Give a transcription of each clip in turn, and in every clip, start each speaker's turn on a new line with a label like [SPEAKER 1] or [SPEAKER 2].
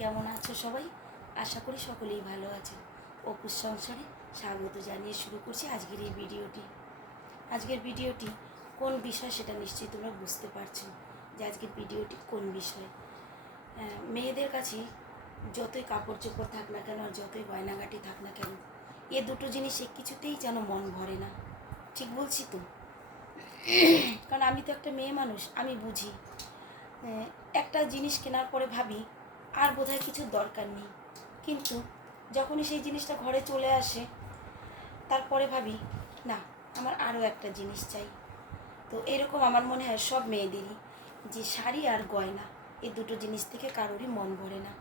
[SPEAKER 1] কেমন আছো সবাই? আশা করি সকলেই ভালো আছে। অপুর সংসারে স্বাগত জানিয়ে শুরু করছি আজকের এই ভিডিওটি। আজকের ভিডিওটি কোন বিষয় সেটা নিশ্চয়ই তোমরা বুঝতে পারছ যে আজকের ভিডিওটি কোন বিষয়। মেয়েদের কাছে যতই কাপড় চোপড় থাক না কেন, আর যতই গয়নাগাটি থাক না কেন, এ দুটো জিনিসে কিছুতেই যেন মন ভরে না। ঠিক বলছি তো? কারণ আমি তো একটা মেয়ে মানুষ, আমি বুঝি। একটা জিনিস কেনার পরে ভাবি আর বোধহয় কিছু দরকার নেই। কিন্তু যখনই সেই জিনিসটা ঘরে চলে আসে, তারপরে ভাবি, না, আমার আরও একটা জিনিস চাই। তো এরকম আমার মনে হয় সব মেয়েদেরই, যে শাড়ি আর গয়না এই দুটো জিনিস থেকে কারোরই মন ভরে না।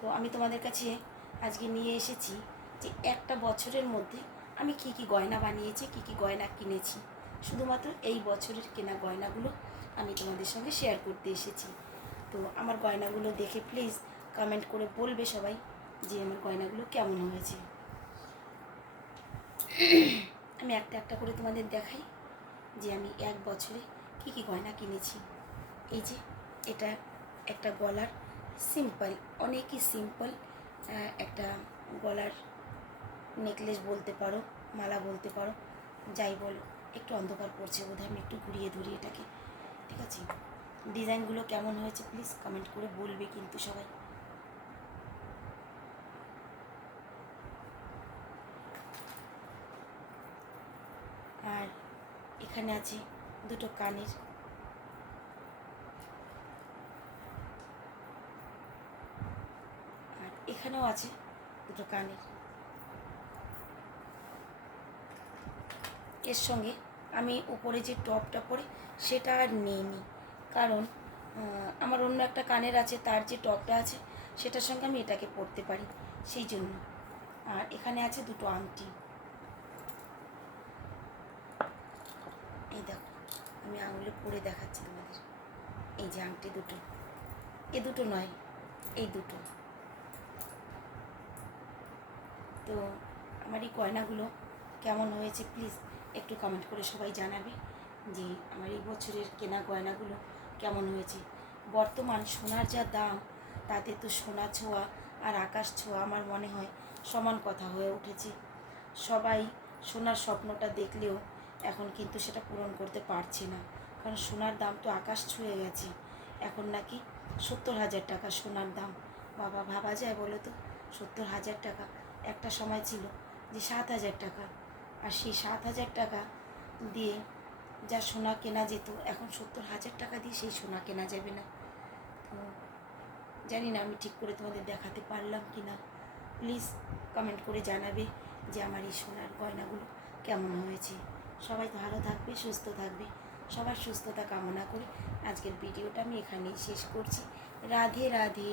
[SPEAKER 1] তো আমি তোমাদের কাছে আজকে নিয়ে এসেছি যে একটা বছরের মধ্যে আমি কি কি গয়না বানিয়েছি, কি কি গয়না কিনেছি। শুধুমাত্র এই বছরের কেনা গয়নাগুলো আমি তোমাদের সঙ্গে শেয়ার করতে এসেছি। তো আমার গয়নাগুলো দেখে প্লিজ কমেন্ট করে বলবে সবাই যে আমার গয়নাগুলো কেমন হয়েছে। আমি একটা একটা করে তোমাদের দেখাই যে আমি এক বছরে কি কি গয়না কিনেছি। এই যে এটা একটা গলার সিম্পল অনেকই সিম্পল একটা গলার নেকলেস বলতে পারো, মালা বলতে পারো, যাই বলো, একটু অন্ধকার পড়ছে বোধহয়, আমি একটু ঘুরিয়ে ধরি এটাকে। ডিজাইনগুলো কেমন হয়েছে প্লিজ কমেন্ট করে বলবে কিন্তু সবাই। আর এখানে আছে দুটো কানের। আর এখানেও আছে দুটো কানের। এর সঙ্গে আমি উপরে যে টপটা পরে সেটা আর নিইনি। কারণ আমার অন্য একটা কানের আছে, তার যে টপটা আছে, সেটার সঙ্গে আমি এটাকে পরতে পারি, সেই জন্য। আর এখানে আছে দুটো আংটি। এই দেখো, আমি আঙুলে পরে দেখাচ্ছি তোমাদের। এই যে আংটি দুটো। এ দুটো নয়, এই দুটো। তো, আমার এই গয়নাগুলো কেমন হয়েছে প্লিজ একটু কমেন্ট করে সবাই জানাবে যে, আমার এই বছরের কেনা গয়নাগুলো কেমন হয়েছে? বর্তমান সোনার যা দাম, তাতে তো সোনা ছোঁয়া আর আকাশ ছোঁয়া আমার মনে হয় সমান কথা হয়ে উঠেছে। সবাই সোনার স্বপ্নটা দেখলেও এখন কিন্তু সেটা পূরণ করতে পারছে না। কারণ সোনার দাম তো আকাশ ছুঁয়ে গেছে। এখন নাকি সত্তর হাজার টাকা সোনার দাম। বাবা, ভাবা যায় বলো তো? সত্তর হাজার টাকা একটা সময় ছিল যে সাত হাজার টাকা। আর সেই সাত হাজার টাকা দিয়ে যা সোনা কেনা যেত, এখন সত্তর হাজার টাকা দিয়ে সেই সোনা কেনা যাবে না। তো জানি না আমি ঠিক করে তোমাদের দেখাতে পারলাম কি না। প্লিজ কমেন্ট করে জানাবে যে আমার এই সোনার গয়নাগুলো কেমন হয়েছে। সবাই ভালো থাকবে, সুস্থ থাকবে। সবার সুস্থতা কামনা করে আজকের ভিডিওটা আমি এখানেই শেষ করছি। রাধে রাধে।